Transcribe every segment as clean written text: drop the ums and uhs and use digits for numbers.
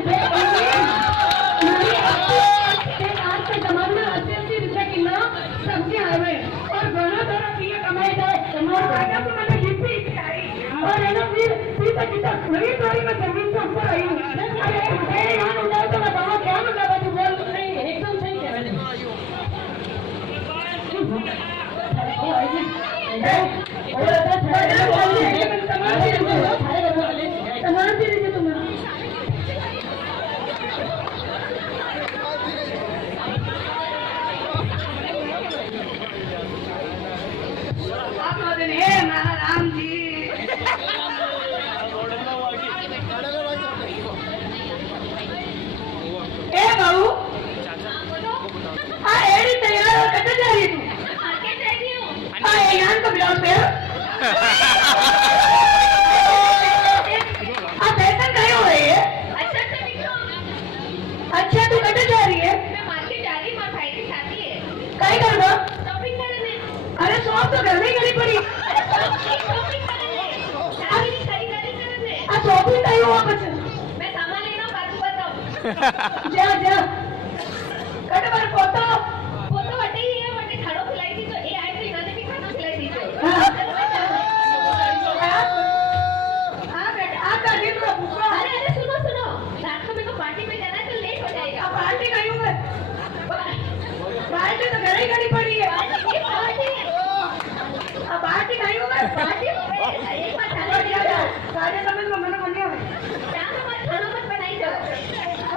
आज के जमाने में 80 रुपए किलो सब्जी आवे और घणो सारा पिया कमाई जाए और आगे तो मैंने हिप्पी आई और है ना फिर कितना खरी खरी में जमीन से ऊपर आई अरे यहाँ उठाओ तो मैं बाबा क्या मैं बाबा तू बोल नहीं एकदम सही कह रहे सामान दे दीजिए तुम मारा राम जी ए बाबू आ एडी तैयार हो कटे जा रही तू मार्केट जा रही हूं आ यान को ब्लाउज पे आ पैसा कहीं हो रही है अच्छा से निकलो अच्छा तू कटे जा रही है मैं मार्केट जा रही हूं मां भाई की शादी है कहीं करना शॉपिंग करने अरे शॉप तो घर में ही करनी पड़ी शॉपिंग करने शादी की खरीदारी करने आ शॉपिंग कहीं हुआ कुछ मैं सामान लेना बात बताओ जा जा कट बार फोटो वटे ही है वटे खाड़ो खिलाई थी तो ए आए तो इन्होंने भी खाना खिलाई थी तो हां बेटा आ कर दिन को भूखा अरे सुनो रात को मेरे को पार्टी में जाना है तो लेट हो जाएगा पार्टी कहीं हुआ पार्टी तो घर ही करनी पड़ी है अब पार्टी कहीं हुआ पार्टी एक बार खाना दिया था सारे समय में मना बनिया है क्या मत खाना मत बनाई जाओ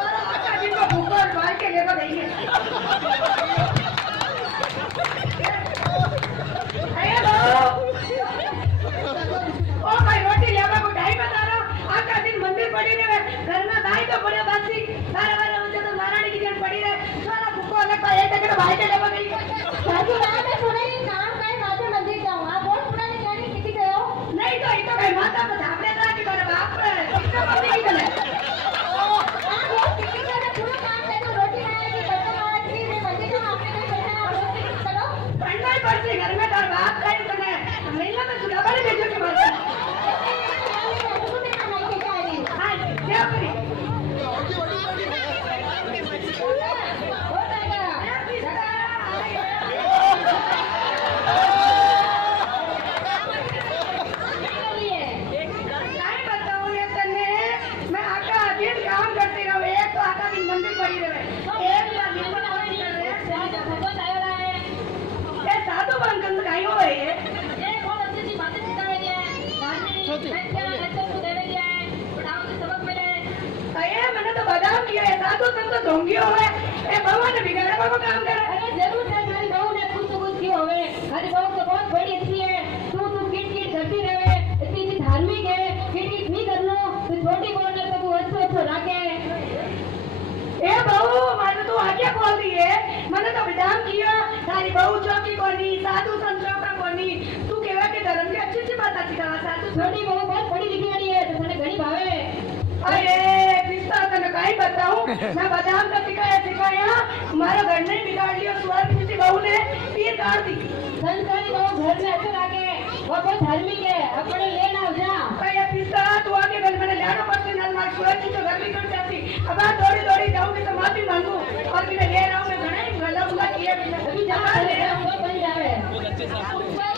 और आका दिन को भूखा और बाहर के लेकर गई है अरे ओ भाई रोटी लेवा को ढाई बता रहा आका दिन मंदिर पड़ी रहे घर में दाई तो पड़े बासी सारे वाले मुझे तो नारायण की जन पड़ी रहे सारा भूखा अलग का एक टके भाई के लेवा गई साजू रात में सोने की काम काय माथे मंदिर जाऊं आ बहुत पुरानी कहानी किसी गयो नहीं तो ये तो भाई माता को झापड़े था कि मेरे बाप कितना पति की गले हां वो किसी का पूरा काम है तो रोटी बनाएगी बर्तन मांजेगी मैं मंदिर में आपने नहीं बैठा आप लोग चलो पंडाई पड़ती घर में कर बात काय करना है महिला में सुधा वाले भेजो के बात हां क्या करी ढोंगियो है ए बहू ने बिगाड़े को काम करे अरे जरूर है मेरी बहू ने कुछ तो कुछ किया होवे हमारी बहू तो बहुत बड़ी अच्छी है तू किट करती रहे इतनी धार्मिक है किट नहीं करनो तू छोटी बोल तो तू अच्छो रखे ए बहू माने तू आके बोल दी है मैंने तो विधान किया तारी बहू चौकी कोनी साधु संचोका कोनी तू केवा के धर्म की अच्छी बात सिखावा साधु छोटी बहू बहुत बड़ी लिखी वाली है तो तने घणी भावे अरे पिस्ता तने काई बताऊं मैं बादाम का सिखाया हमारा घर नहीं बिगाड़ लिया स्वर्ग किसी बहू ने पीर काट दी संस्कारी बहू घर में ऐसे लाके वो बहुत धार्मिक है अपने ले ना जा ये पिस्ता तू आके घर में लेना पड़ते ना मार स्वर्ग की तो घर में कर जाती अब आ दौड़ी जाऊंगी तो माफी मांगू और मैं ले रहा हूं मैं घणे गला बुला किया अभी जमा ले रहा हूं बन जावे